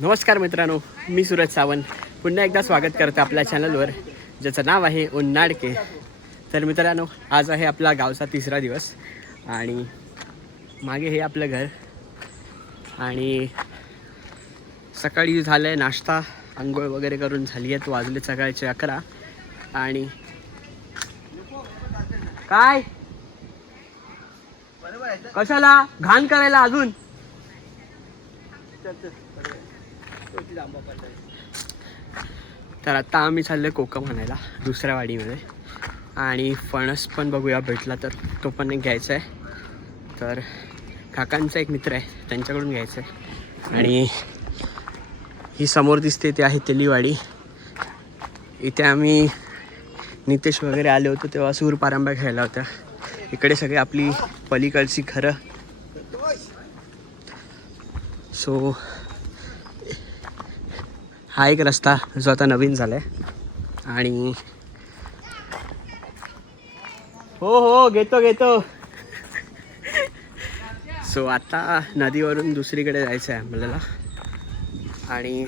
नमस्कार मित्रांनो, मी सूरज सावंत पुन्हा एकदा स्वागत करतो आपल्या चॅनलवर, ज्याचं नाव आहे उन्नाडके. तर मित्रांनो, आज आहे आपला गावचा तिसरा दिवस आणि मागे हे आपलं घर. आणि सकाळी झालं आहे नाश्ता, आंघोळ वगैरे करून झाली आहेत. वाजले सकाळचे 11. आणि काय कशाला घाण करायला अजून. तर आता आम्ही चाललो कोकम आणायला दुसऱ्या वाडीमध्ये. आणि फणस पण बघूया, भेटला तर तो पण एक घ्यायचा आहे. तर काकांचा एक मित्र आहे, त्यांच्याकडून घ्यायचं आहे. आणि ही समोर दिसते ते आहे तेलीवाडी. इथे आम्ही नितेश वगैरे आले होते तेव्हा सूरपारंब्या खेळला होत्या. इकडे सगळे आपली पलीकडची घरं. सो हा एक रस्ता जो आता नवीन झाला आहे. आणि हो घेतो. सो आता नदीवरून दुसरीकडे जायचं आहे आपल्याला आणि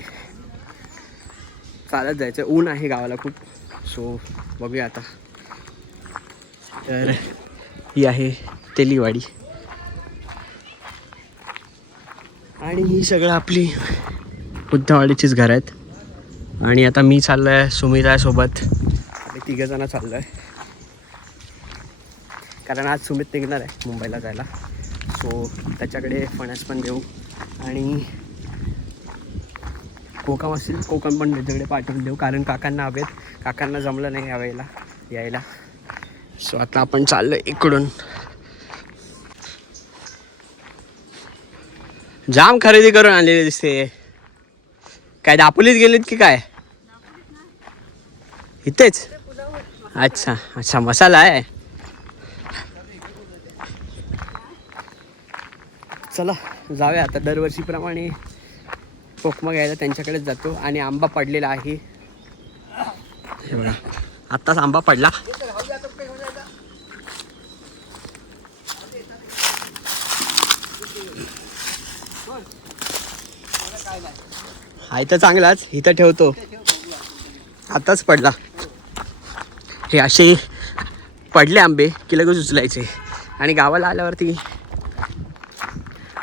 चालत जायचं. ऊन आहे गावाला खूप. सो बघूया आता. तर ही आहे तेलीवाडी आणि ही सगळं आपली बुद्धवाडीचीच घरं आहेत. आणि आता मी चाललो आहे सुमितासोबत. आम्ही तिघंजणं चाललो आहे कारण आज सुमित निघणार आहे मुंबईला जायला. सो त्याच्याकडे फणस पण देऊ आणि कोकम असेल कोकम पण त्याच्याकडे पाठवून देऊ, कारण काकांना हवेत. काकांना जमलं नाही यायला. सो आता आपण चाललो इकडून. जाम खरेदी करून आणलेली दिसते. काय दापोलीत गेलेत की काय? इथेच. अच्छा मसाला आहे. चला जाऊया आता. दरवर्षीप्रमाणे कोकमा घ्यायला त्यांच्याकडेच जातो. आणि आंबा पडलेला आहे हे बघा, आत्ताच आंबा पडला. आहे तर चांगलाच, इथं ठेवतो. आताच पडला. हे असे पडले आंबे की लगेच उचलायचे. आणि गावाला आल्यावरती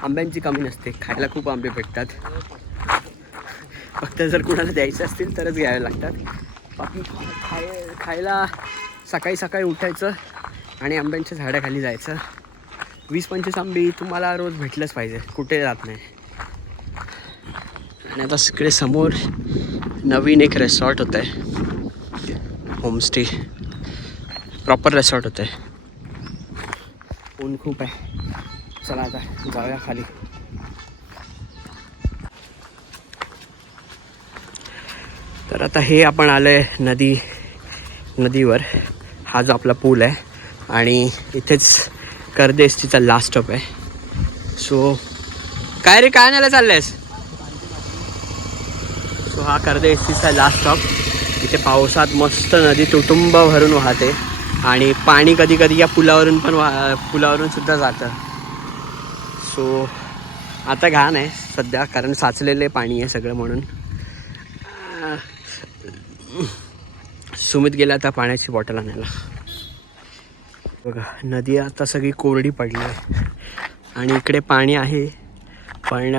आंब्यांची कमी नसते, खायला खूप आंबे भेटतात. फक्त जर कुणाला द्यायचे असतील तरच घ्यावे लागतात. बाकी खायला सकाळी उठायचं आणि आंब्यांच्या झाडाखाली जायचं. 20-25 आंबे तुम्हाला रोज भेटलंच पाहिजे, कुठे जात नाही. आणि आता इकडे समोर नवीन एक रेसॉर्ट होतं आहे, होमस्टे. प्रॉपर रेसॉर्ट होतं आहे. ऊन खूप आहे. चला आता जाऊया खाली. तर आता हे आपण आलो आहे नदीवर. हा जो आपला पूल आहे आणि इथेच कर्दे एसटीचा लास्ट स्टॉप आहे. सो काय रे, काय नाही चाललं आहेस? सो हा कर्दे एसटीचा लास्ट स्टॉप. इथे पावसात मस्त नदी तुटुंब भरून वाहते आणि पाणी कधी कधी या पुलावरून सुद्धा जातं. सो आता घाण आहे सध्या, कारण साचलेले पाणी आहे सगळं. म्हणून सुमित गेला आता पाण्याची बॉटल आणायला. बघा, नदी आता सगळी कोरडी पडली आहे आणि इकडे पाणी आहे, पण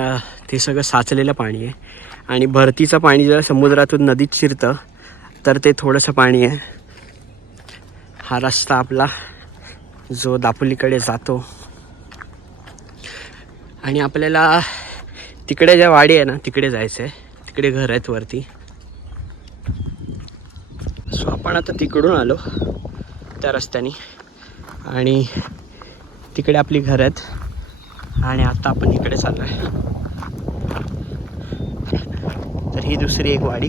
ते सगळं साचलेलं पाणी आहे. आणि भरतीचं पाणी जर समुद्रातून नदीत शिरतं तर ते थोडंसं पाणी आहे. हा रस्ता आपला जो दापोलीकडे जातो. आणि आपल्याला तिकडे ज्या वाडी आहे ना तिकडे जायचं आहे. तिकडे घर आहेत वरती. सो आपण आता तिकडून आलो त्या रस्त्याने आणि तिकडे आपली घर आहेत. आणि आता आपण इकडे चाललो आहे. तर ही दुसरी एक वाडी.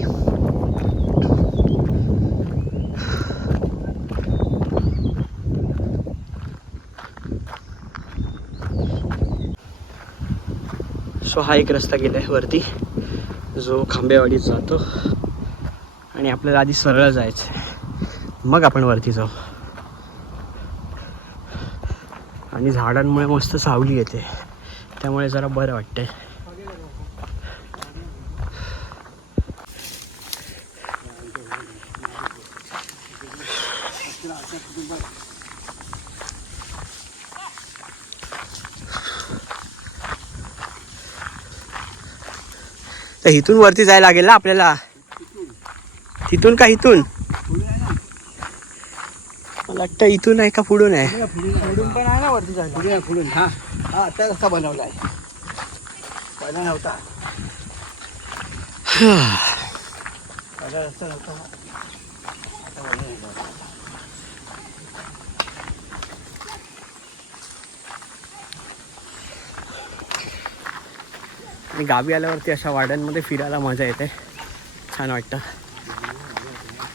सो हा एक रस्ता गेला आहे वरती जो खांबेवाडीत जातो. आणि आपल्याला आधी सरळ जायचं आहे, मग आपण वरती जाऊ. आणि झाडांमुळे मस्त सावली येते, त्यामुळे जरा बरं वाटतंय. तर इथून वरती जायला लागेल ना आपल्याला. तिथून का इथून? मला वाटतं इथून आहे का पुढून आहे? पुढून पण आहे ना वरती जायला. पुढून हा हा आता रस्ता बनवलाय, पहिला नव्हता. पहिला रस्ता नव्हता, आता बनवला. आणि गावी आल्यावरती अशा वाड्यांमध्ये फिरायला मजा येते, छान वाटतं.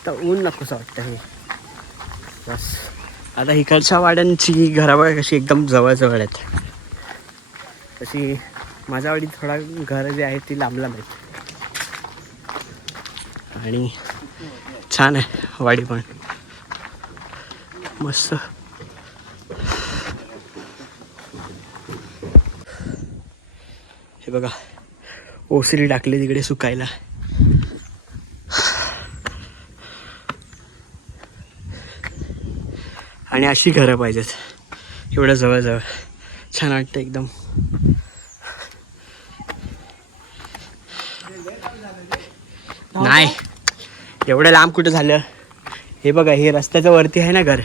तर ऊन नकोसं वाटतं हे बस. आता इकडच्या वाड्यांची घराबाहेर कशी एकदम जवळजवळ आहेत, तशी माझ्या वाडीत थोडा घरं जी आहेत ती लांब लांब आहेत. आणि छान आहे वाडी पण मस्त. हे बघा ओसरी टाकली तिकडे सुकायला. आणि अशी घरं पाहिजेत एवढं जवळजवळ, छान वाटतं एकदम. नाही एवढं लांब कुठं झालं. हे बघा हे रस्त्याच्या वरती आहे ना घर.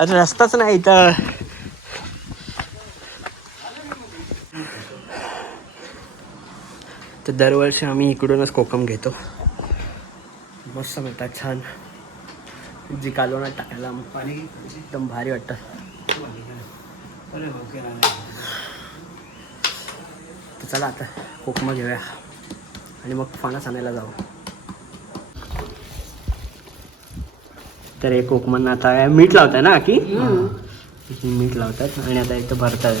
अरे रस्ताच नाही इथं. तर दरवर्षी आम्ही इकडूनच कोकम घेतो, मस्त मिळतात छान. जी कालवणात टाकायला पाणी एकदम भारी वाटतं. तर चला आता कोकमा घेऊया आणि मग फणस आणायला जाऊ. तर हे कोकमांना आता मीठ लावताय ना की मीठ लावतात आणि आता इथं भरतात.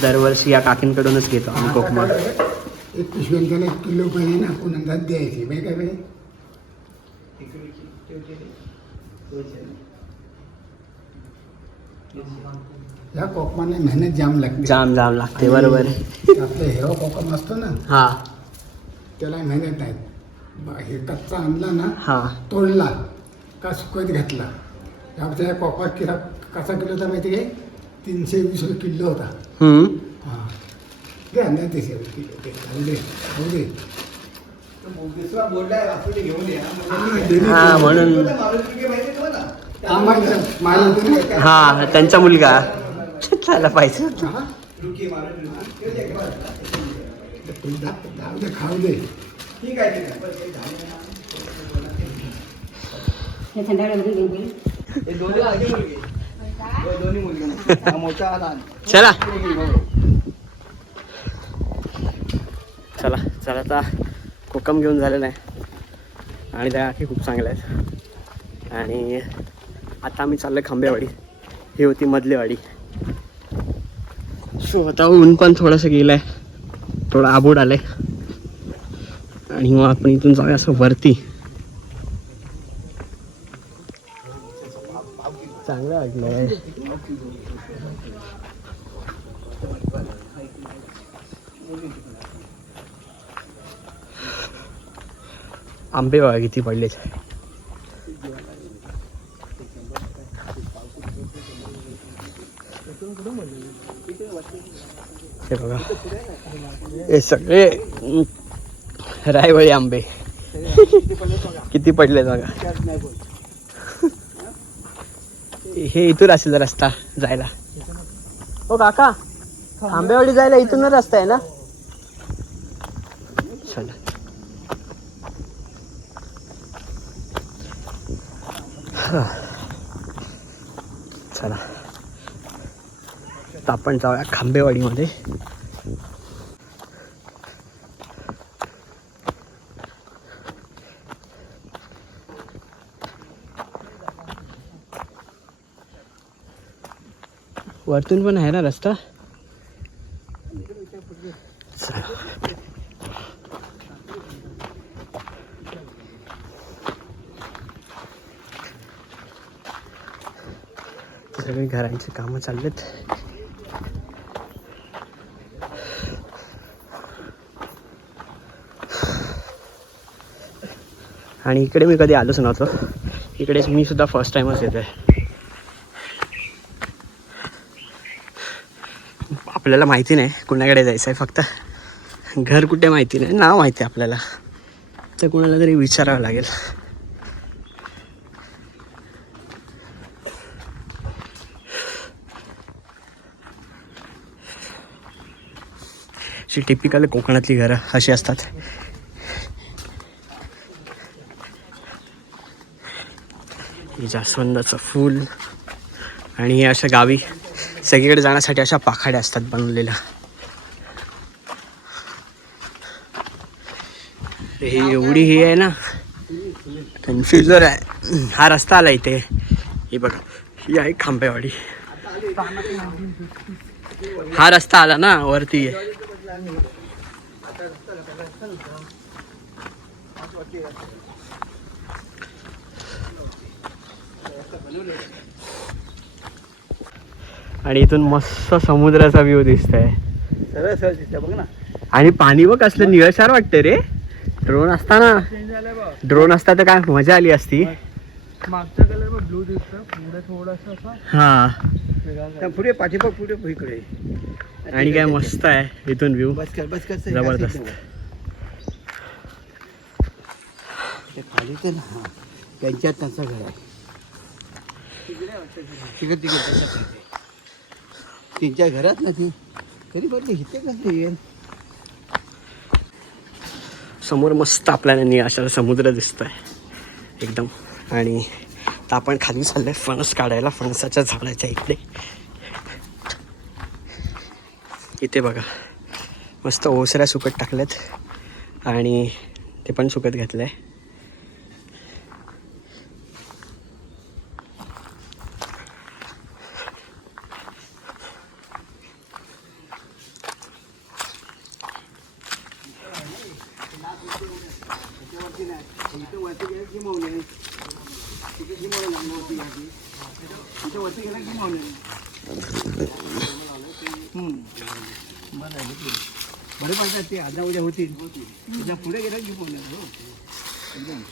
दरवर्षी या काकींकडूनच घेतो आम्ही कोकमा. एक पिशव्यांच्याला 1 किलो पाहिजे ना, आपण अंदाज द्यायची बाई. काय पाहिजे या कोकमाला मेहनत जाम लागते. जाम लागते बरोबर. आपलं हेवा कोकम असतो ना, हा त्याला मेहनत आहे. हे कच्चा आणला ना, हा तोडला का सुकत घातला. त्यामुळे या कोकमा किलो कसा किलो होता माहिती आहे? 320 रुपये किलो होता. हां दे अंदाज 300 किलो ते खाऊ दे. हा म्हणून हा त्यांचा मुलगा झाला पाहिजे. खाऊ दे. चला चला चला आता कोकम घेऊन झालेलं आहे आणि त्या आखी खूप चांगल्या आहेत. आणि आता आम्ही चाललो आहे खांबेवाडी. ही होती मधलेवाडी. सो आता ऊन पण थोडंसं गेलं आहे, थोडं आबूड आलं आहे आणि मग आपण इथून जाऊया असं वरती. चांगलं वाटलं आहे. आंबे बघा किती पडलेत. हे बघा हे सगळे रायवळी आंबे किती पडले बघा. हे इथून असेल रस्ता जायला. हो काका आंबेवाडी जायला इथूनच रस्ता आहे ना? चला चला तर आपण जाऊया खांबेवाडीमध्ये. वरतून पण आहे ना रस्ता. सगळी घरांची कामं चाललेत. आणि इकडे मी कधी आलोच नव्हतो. इकडे मी सुद्धा फर्स्ट टाईमच येतो आहे. आपल्याला माहिती नाही कुणाकडे जायचं आहे, फक्त घर कुठे माहिती नाही, नाव माहिती आहे आपल्याला, तर कुणाला तरी विचारावं लागेल. अशी टिपिकल कोकणातली घरं अशी असतात. हे जास्वंदाचं फूल आणि हे अशा गावी सगळीकडे जाण्यासाठी अशा पाखाड्या असतात बनवलेल्या. हे एवढी ही आहे ना, कन्फ्युजर आहे. हा रस्ता आला इथे, हे बघा, ही आहे खांबेवाडी. हा रस्ता आला ना वरती. आणि इथून मस्त समुद्राचा व्ह्यू दिसतोय. सरळ सरळ दिसतं बघ ना. आणि पाणी बघ कसलं निळशार वाटतं रे. ड्रोन असता तर काय मजा आली असती. मागचा कलर बघ ब्लू दिसतं, पुढे थोडंसं असं. हा पुढे पाठीमाग पुढे इकडे. आणि काय मस्त आहे इथून व्ह्यू, बस कर जबरदस्त. ते खाली तर ना त्यांच्यात त्यांचं घर आहे. तिकडे त्याच्यात त्यांच्या घरात ना ती तरी बरं इथे कसं येईल. समोर मस्त आपल्याला निळाशार समुद्र दिसतोय एकदम. आणि आता आपण खाली चाललोय फणस काढायला, फणसाच्या झाडाच्या इकडे. इथे बघा मस्त ओसऱ्या सुकत टाकल्यात आणि ते पण सुकत घातलंय. बरे पाहिजे ते आज उद्या होतील. त्याच्या पुढे गेला की फोन एकदम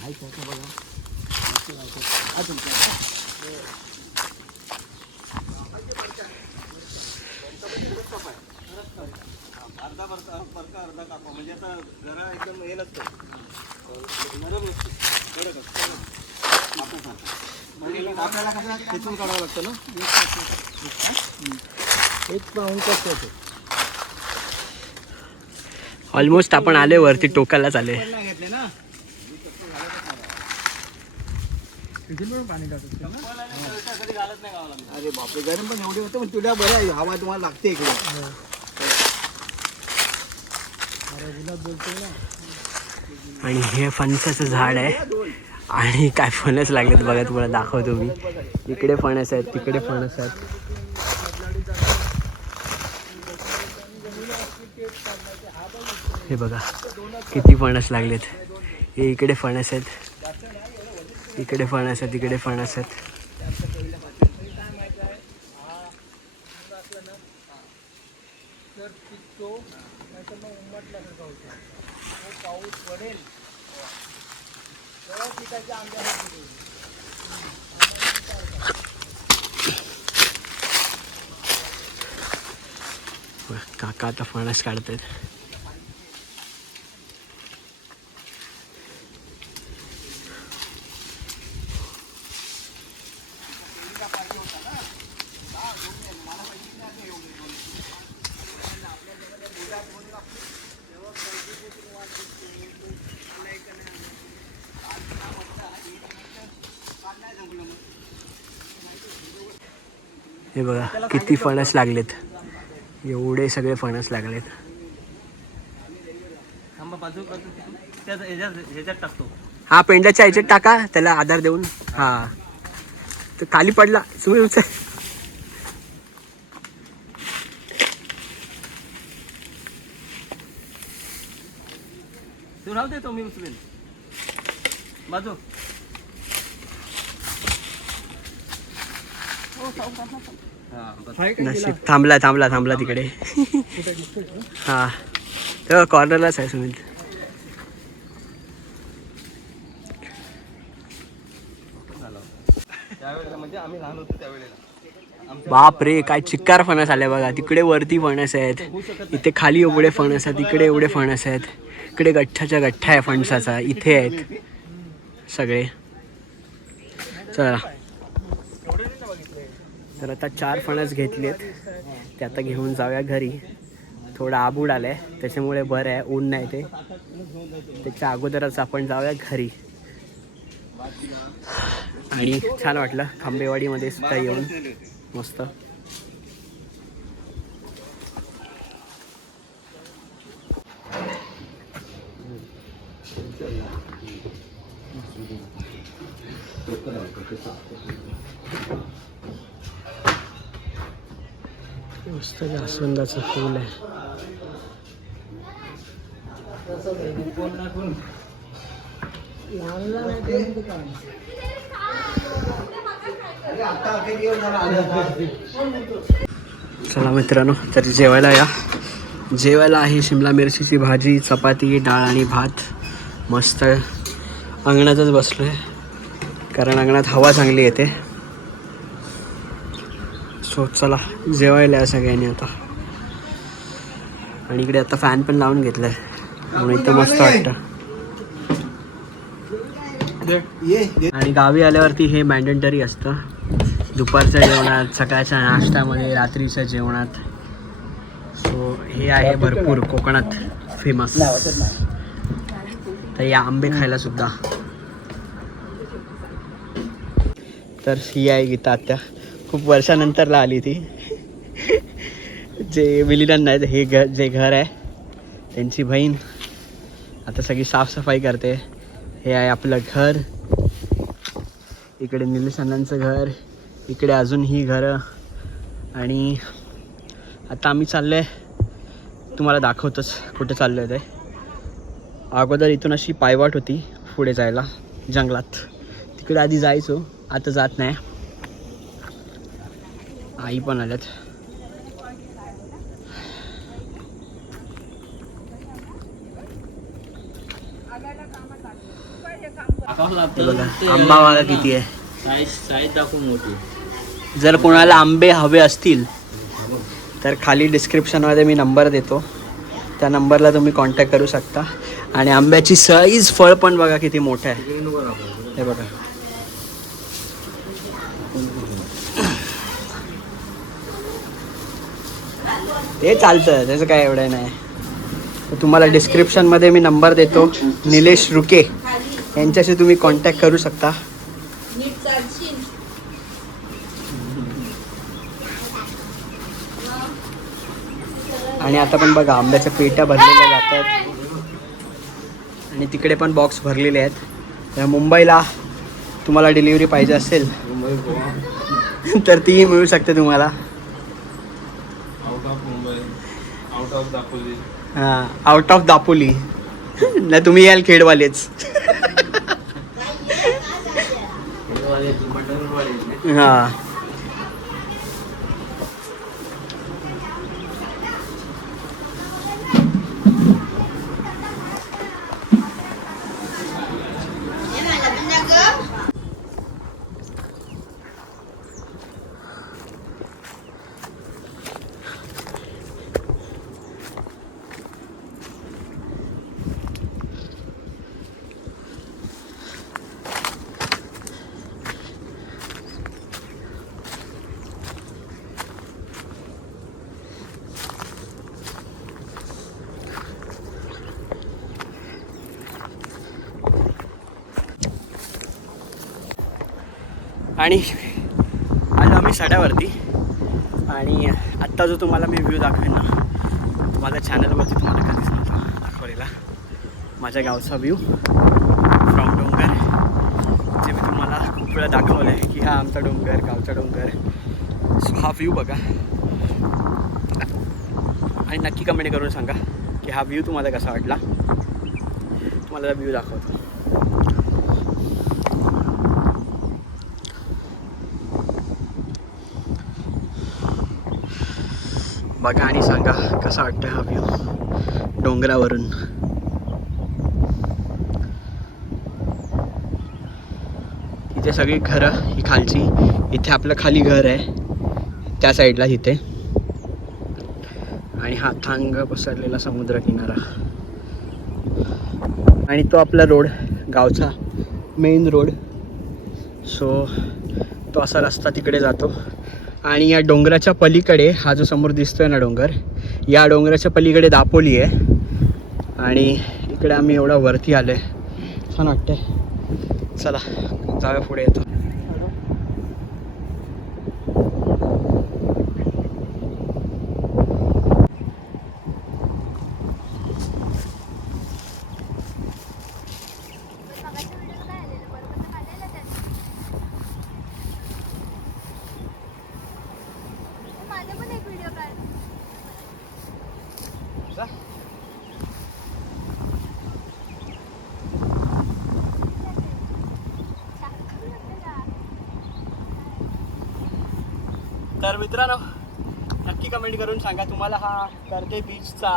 हाय काय बघा. अर्धा कापा म्हणजे आता जरा एकदम हे नसतं, नरम नसतं. आपल्याला कसं खेचून काढावं लागतं ना. हेच पाहून कसं होतं. ऑलमोस्ट आपण आले वरती, टोकालाच आले. घेतले ना अरे बापरे, गरम पण एवढे होतं. पण तुला बरं आहे, हवा तुम्हाला लागते इकडे. आणि हे फणसाचं झाड आहे आणि काय फणस लागलेत बघा, तुम्हाला दाखवतो मी. इकडे फणस आहेत, तिकडे फणस आहेत. हे बघा किती फणस लागलेत. हे इकडे फणस आहेत, इकडे फणस आहेत, इकडे फणस आहेत. काका आता फणस काढतात. हे बघा किती फणस लागलेत, एवढे सगळे फणस लागलेत. हा पेंड्याच्या ह्याच्यात टाका, त्याला आधार देऊन. हा तर खाली पडला, तुम्ही उचल. तू राहू दे, तो मी उचलेन बाजू. नशीब थांबला थांबला थांबला तिकडे. हा तर कॉर्नरलाच आहे सुनील. त्यावेळेला म्हणजे आम्ही लहान होतो त्यावेळेला बाप रे, काय चिक्कार फणस आले बघा. तिकडे वरती फणस आहेत, इथे खाली एवढे फणस आहेत, इकडे एवढे फणस आहेत, इकडे गठ्ठाच्या गठ्ठा आहे फणसाचा, इथे आहेत सगळे. चला, तर आता 4 फणस घेतलेत, ते आता घेऊन जाऊया घरी. थोडा आबूड आलाय त्याच्यामुळे बरं आहे, ऊन नाही ते. त्याच्या अगोदरच आपण जाऊया घरी. आणि छान वाटलं खांबेवाडीमध्ये सुद्धा येऊन, मस्त. मस्त जास्वंदाचं फूल आहे. चला मित्रांनो, तर जेवायला या. जेवायला आहे शिमला मिरचीची भाजी, चपाती, डाळ आणि भात. मस्त अंगणातच बसलो आहे, कारण अंगणात हवा चांगली येते. सो चला जेवायला या सगळ्यांनी आता. आणि इकडे आता फॅन पण लावून घेतला आहे, म्हणून इथं मस्त वाटतं. आणि गावी आल्यावरती हे मॅन्डेटरी असतं, दुपारच्या जेवणात, सकाळच्या नाश्त्यामध्ये, रात्रीच्या जेवणात. सो हे आहे भरपूर कोकणात फेमस. तर या आंबे खायला सुद्धा. तर ही आहे गीता आत्या, खूप वर्षानंतरला आली ती. जे विलियन आहेत, हे जे घर आहे त्यांची बहीण आता सगळी साफसफाई करते. हे आहे आपलं घर. इकडे निलेश अण्णांचं घर, इकडे अजून ही घरं. आणि आता आम्ही चाललो आहे, तुम्हाला दाखवतोच कुठे चाललो आहे ते. अगोदर इथून अशी पायवाट होती पुढे जायला जंगलात, तिकडे आधी जायचो, आता जात नाही. आई पण आल्यात. बघा आंबा बघा किती आहे, साईज दाखवू मोठी. जर कोणाला आंबे हवे असतील तर खाली डिस्क्रिप्शनमध्ये मी नंबर देतो, त्या नंबरला तुम्ही कॉन्टॅक्ट करू शकता. आणि आंब्याची साईज, फळ पण बघा किती मोठं आहे. हे बघा, ते चालतं, त्याचं काय एवढं नाही. तुम्हाला डिस्क्रिप्शनमध्ये मी नंबर देतो, निलेश रुके, यांच्याशी तुम्ही कॉन्टॅक्ट करू शकता. आणि आता पण बघा आंब्याच्या पेट्या भरलेल्या जातात, आणि तिकडे पण बॉक्स भरलेले आहेत. तर मुंबईला तुम्हाला डिलिव्हरी पाहिजे असेल तर तीही मिळू शकते तुम्हाला. Out of Mumbai, out of Dapoli. हां, आउट ऑफ दापोली. नाही तुम्ही याल खेडवालेच. हां, आणि आलो आम्ही सड्यावरती. आणि आत्ता जो तुम्हाला मी व्ह्यू दाखवेन ना, माझ्या चॅनलवरती तुम्हाला कधीच नव्हता दाखवलेला. माझ्या गावचा व्ह्यू फ्रॉम डोंगर, जे मी तुम्हाला खूप वेळा दाखवलं आहे की हा आमचा डोंगर, गावचा डोंगर. सो हा व्ह्यू बघा आणि नक्की कमेंट करून सांगा की हा व्ह्यू तुम्हाला कसा वाटला. तुम्हाला व्ह्यू दाखवतो. बघा आणि सांगा कसा वाटतं हा व्ह्यू डोंगरावरून. इथे सगळी घरं ही खालची, इथे आपलं खाली घर आहे त्या साईडला इथे, आणि हा थांग पसरलेला समुद्र किनारा, आणि तो आपला रोड गावचा मेन रोड. सो तो असा रस्ता तिकडे जातो, आणि या डोंगराच्या पलीकडे हा जो समोर दिसतोय ना डोंगर, या डोंगराच्या पलीकडे दापोली आहे, आणि इकडे आम्ही एवढा वरती आलो आहे, छान वाटतंय. चला जाऊया पुढे. येतो तर मित्रांनो, नक्की कमेंट करून सांगा तुम्हाला हा कर्दे बीचचा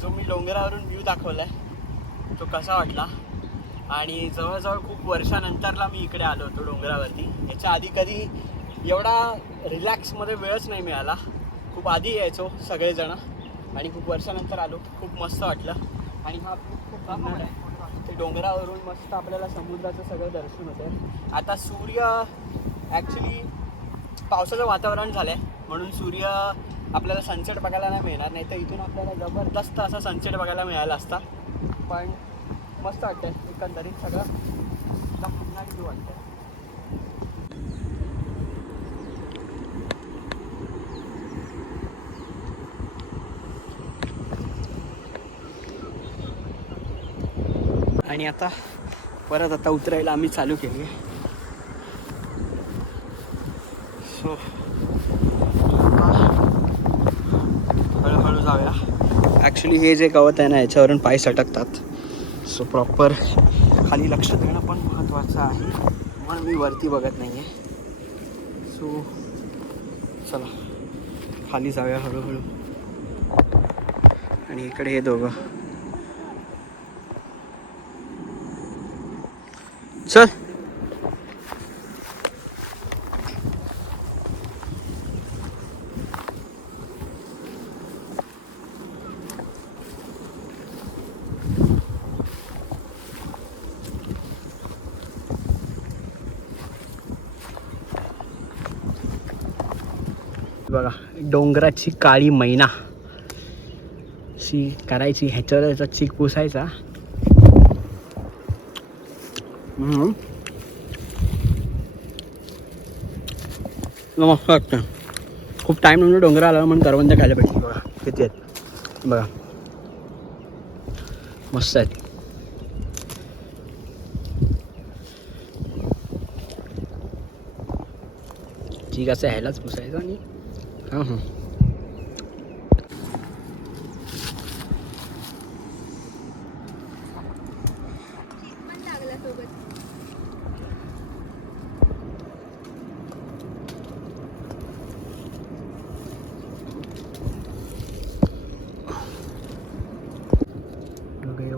जो मी डोंगरावरून व्ह्यू दाखवला आहे तो कसा वाटला. आणि जवळजवळ खूप वर्षानंतरला मी इकडे आलो होतो डोंगरावरती. याच्या आधी कधी एवढा रिलॅक्समध्ये वेळच नाही मिळाला. खूप आधी यायचो सगळेजण, आणि खूप वर्षानंतर आलो. खूप मस्त वाटलं. आणि हा खूप सुंदर आहे. ते डोंगरावरून मस्त आपल्याला समुद्राचं सगळं दर्शन होतं. आता सूर्य ॲक्च्युली पावसाचं वातावरण झालं आहे म्हणून सूर्य आपल्याला सनसेट बघायला नाही मिळणार, नाही तर इथून आपल्याला जबरदस्त असा सनसेट बघायला मिळाला असता. पण मस्त वाटतं एकंदरीत सगळं पुन्हा किती वाटतं. आणि आता परत उतरायला आम्ही चालू केली आहे. सो हळूहळू जाऊया. ॲक्च्युली हे जे गवत आहे ना याच्यावरून पाय सटकतात. सो प्रॉपर खाली लक्ष देणं पण महत्त्वाचं आहे, म्हणून मी वरती बघत नाही आहे. सो चला खाली जाऊया हळूहळू. आणि इकडे हे दोघं चल. बघा डोंगराची काळी मैना शी करायची, ह्याच्यावर याचा चीक पुसायचा. मस्त वाटतं. खूप टाईम नंतर डोंगर आला म्हणून करवंद खायला पाहिजे. बघा किती आहेत, बघा मस्त आहेत. ठीक असं ह्यालाच पुसायचं. आणि हां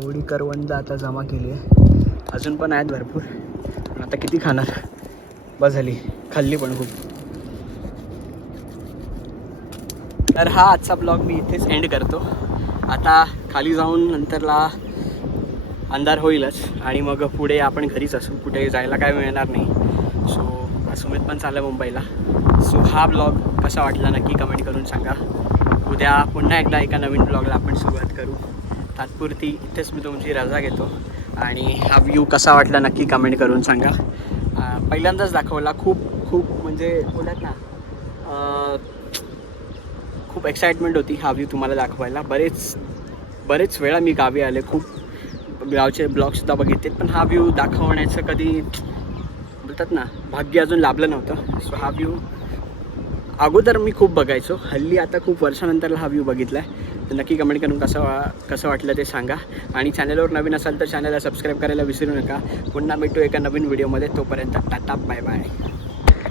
एवढी करवंद आता जमा केली आहे. अजून पण आहेत भरपूर, पण आता किती खाणार, बस झाली, खाल्ली पण खूप. तर हा आजचा ब्लॉग मी इथेच एंड करतो. आता खाली जाऊन नंतरला अंधार होईलच, आणि मग पुढे आपण घरीच असू, कुठे जायला काय मिळणार नाही. सो सुमित पण चाललं मुंबईला. सो हा ब्लॉग कसा वाटला नक्की कमेंट करून सांगा. उद्या पुन्हा एकदा एका नवीन ब्लॉगला आपण सुरुवात करू. तात्पुरती इथेच मी तुमची रजा घेतो. आणि हा व्ह्यू कसा वाटला नक्की कमेंट करून सांगा. पहिल्यांदाच दाखवला. खूप म्हणजे बोलत ना, खूप एक्साइटमेंट होती हा व्ह्यू तुम्हाला दाखवायला. बरेच वेळा मी गावी आले, खूप गावचे ब्लॉगसुद्धा बघितले, पण हा व्ह्यू दाखवण्याचं कधी बोलतात ना भाग्य अजून लाभलं नव्हतं. सो हा व्ह्यू अगोदर मी खूप बघायचो, हल्ली आता खूप वर्षानंतर हा व्ह्यू बघितला आहे. तर नक्की कमेंट करून कसं वाटलं ते सांगा. आणि चॅनलवर नवीन असाल तर चॅनलला सबस्क्राईब करायला विसरू नका. पुन्हा भेटू एका नवीन व्हिडिओमध्ये. तोपर्यंत टाटा बाय बाय.